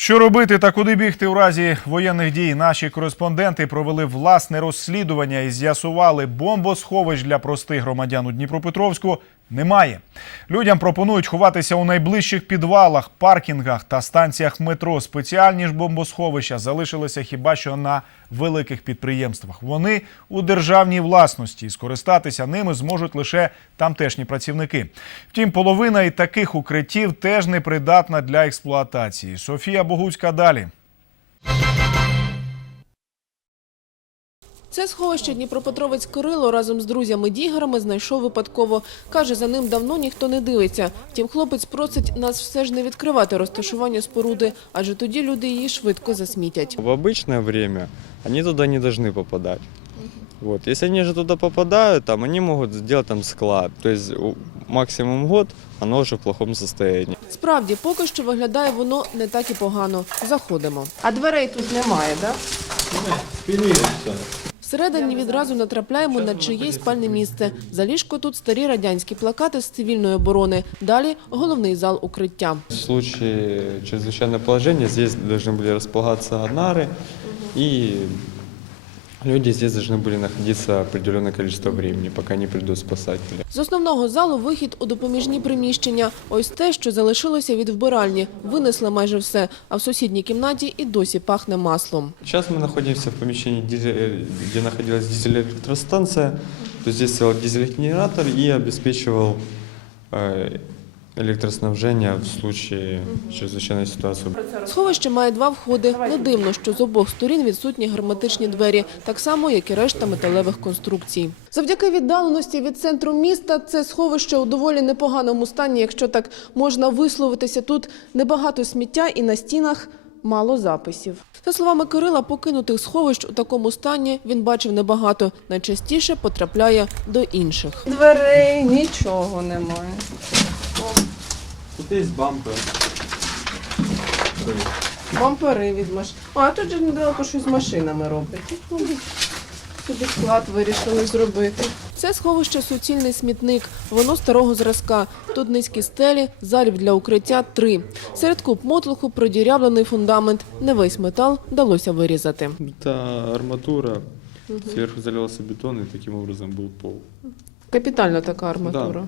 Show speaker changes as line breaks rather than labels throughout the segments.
Що робити та куди бігти у разі воєнних дій? Наші кореспонденти провели власне розслідування і з'ясували, бомбосховищ для простих громадян у Дніпропетровську немає. Людям пропонують ховатися у найближчих підвалах, паркінгах та станціях метро. Спеціальні ж бомбосховища залишилися хіба що на великих підприємствах. Вони у державній власності. і Скористатися ними зможуть лише тамтешні працівники. Втім, половина і таких укриттів теж непридатна для експлуатації. Софія Богуцька далі.
Це сховище Дніпропетровець Кирило разом з друзями-дігерами знайшов випадково. Каже, за ним давно ніхто не дивиться. Втім, хлопець просить нас все ж не відкривати розташування споруди, адже тоді люди її швидко засмітять.
В обычное время они туда не должны попадать. Вот. Если они же туда попадают, там, они могут сделать там склад. То есть максимум год оно уже в плохом состоянии.
Справді, поки що виглядає воно не так і погано. Заходимо. А дверей тут немає, так? Всередині відразу натрапляємо на чиєсь спальне місце. За ліжко тут старі радянські плакати з цивільної оборони. Далі головний зал укриття.
В случае чрезвычайного положения здесь должны были располагаться нары, и люди здесь должны были находиться определенное количество времени, пока не придут спасатели.
З основного залу вихід у допоміжні приміщення. Ось те, що залишилося від вбиральні. Винесли майже все, а в сусідній кімнаті і досі пахне маслом.
Сейчас мы находимся в помещении, дизель- где находилась дизель-электростанция. То есть здесь стоял дизель-генератор и обеспечивал э, электроснабжение в случае чрезвычайной ситуации.
Сховище має два входи. Не дивно, що з обох сторін відсутні герметичні двері, так само, як і решта металевих конструкцій. Завдяки віддаленості від центру міста це сховище у доволі непоганому стані, якщо так можна висловитися. Тут небагато сміття і на стінах мало записів. За словами Кирила, покинутих сховищ у такому стані він бачив небагато. Найчастіше потрапляє до інших.
Дверей нічого немає.
Тут есть бампер.
Бампери від машин. А тут же недалеко щось з машинами роблять. Собі склад вирішили зробити.
Це сховище суцільний смітник. Воно старого зразка. Тут низькі стелі, залів для укриття три. Серед куп мотлуху продірявлений фундамент. Не весь метал вдалося вирізати.
Это арматура. Сверху залился бетон, и таким образом был пол.
Капітальна така арматура.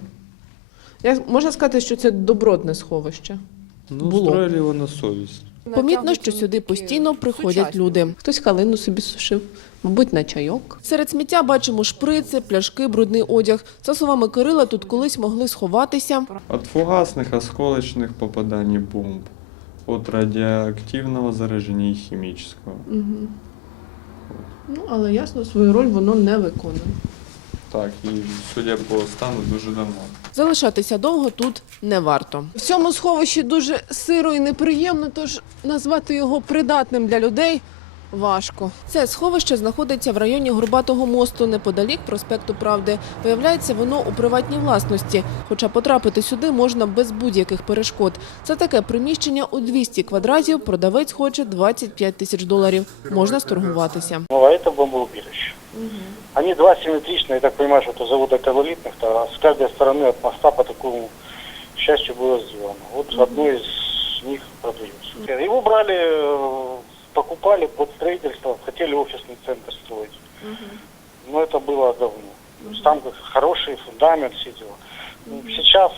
Я, можна сказати, що це добротне сховище.
Ну,
Було.
строили его на совесть.
Помітно, що сюди постійно приходять люди. Хтось халину собі сушив, мабуть, на чайок. Серед сміття бачимо шприци, пляшки, брудний одяг. За словами Кирила, тут колись могли сховатися.
От фугасных, осколочных попаданий бомб, от радиоактивного заражения и химического.
Ну, але ясно, свою роль воно не виконує.
Так, і судя по стану, дуже давно.
Залишатися довго тут не варто. В цьому сховищі дуже сиро і неприємно, тож назвати його придатним для людей важко. Це сховище знаходиться в районі Горбатого мосту, неподалік проспекту Правди. Виявляється, воно у приватній власності, хоча потрапити сюди можна без будь-яких перешкод. Це таке приміщення у 200 квадратів. Продавець хоче 25 тисяч доларів. Можна сторгуватися.
Ну, а это бомбоубежище. Они два симметричные, я так понимаю, что это завод экологитных, то с каждой стороны от моста по такому счастью было сделано. Вот одно из них продается. Его брали, э, покупали под строительство, хотели офисный центр строить. Но это было давно. То есть Там как хороший фундамент, все дела. Ну, Сейчас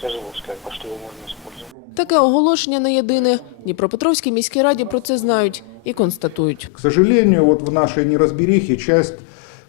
тяжело сказать, во что его можно использовать.
Таке оголошення не єдине. Дніпропетровській міській раді про це знають і констатують.
К сожалению, вот в нашей неразберихе часть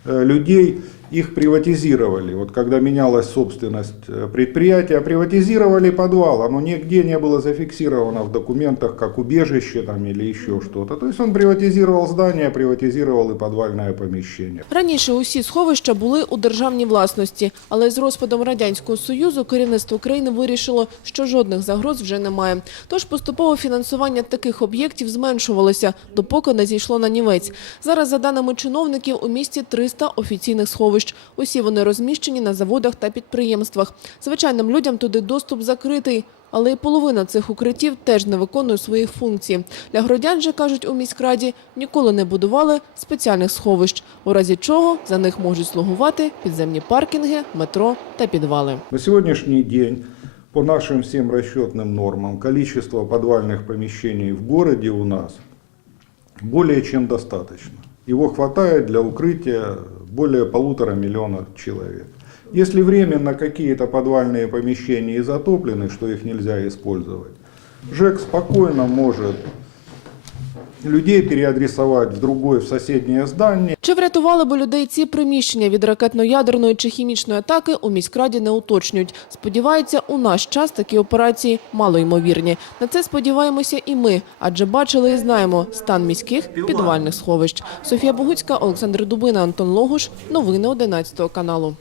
э, людей их приватизировали. Вот когда менялась собственность э, предприятия, приватизировали подвал. Оно нигде не было зафиксировано в документах как убежище там, или еще что-то. То есть он приватизировал здание, приватизировал и подвальное помещение.
Раніше усі сховища були у державній власності, але з розпадом радянського союзу керівництво країни вирішило, що жодних загроз вже немає. Тож поступово фінансування таких об'єктів зменшувалося, допоки не зійшло на нівець. Зараз, за даними чиновників, у місті 300 офіційних сховищ. Усі вони розміщені на заводах та підприємствах. Звичайним людям туди доступ закритий. Але і половина цих укриттів теж не виконує своїх функцій. Для городян же, кажуть у міськраді, ніколи не будували спеціальних сховищ, у разі чого за них можуть слугувати підземні паркінги, метро та підвали.
На сегодняшний день по нашим всем расчетным нормам, количество подвальных помещений в городе у нас более чем достаточно. Его хватает для укрытия более полутора миллионов человек. Если временно какие-то подвальные помещения и затоплены, что их нельзя использовать, ЖЭК спокойно может людей переадресовать в другое, в соседнее здание,
Чи врятували би людей ці приміщення від ракетно-ядерної чи хімічної атаки у міськраді не уточнюють. Сподіваються, у наш час такі операції малоймовірні. На це сподіваємося і ми, адже бачили і знаємо стан міських підвальних сховищ. Софія Богуцька, Олександр Дубина, Антон Логуш. Новини 11 каналу.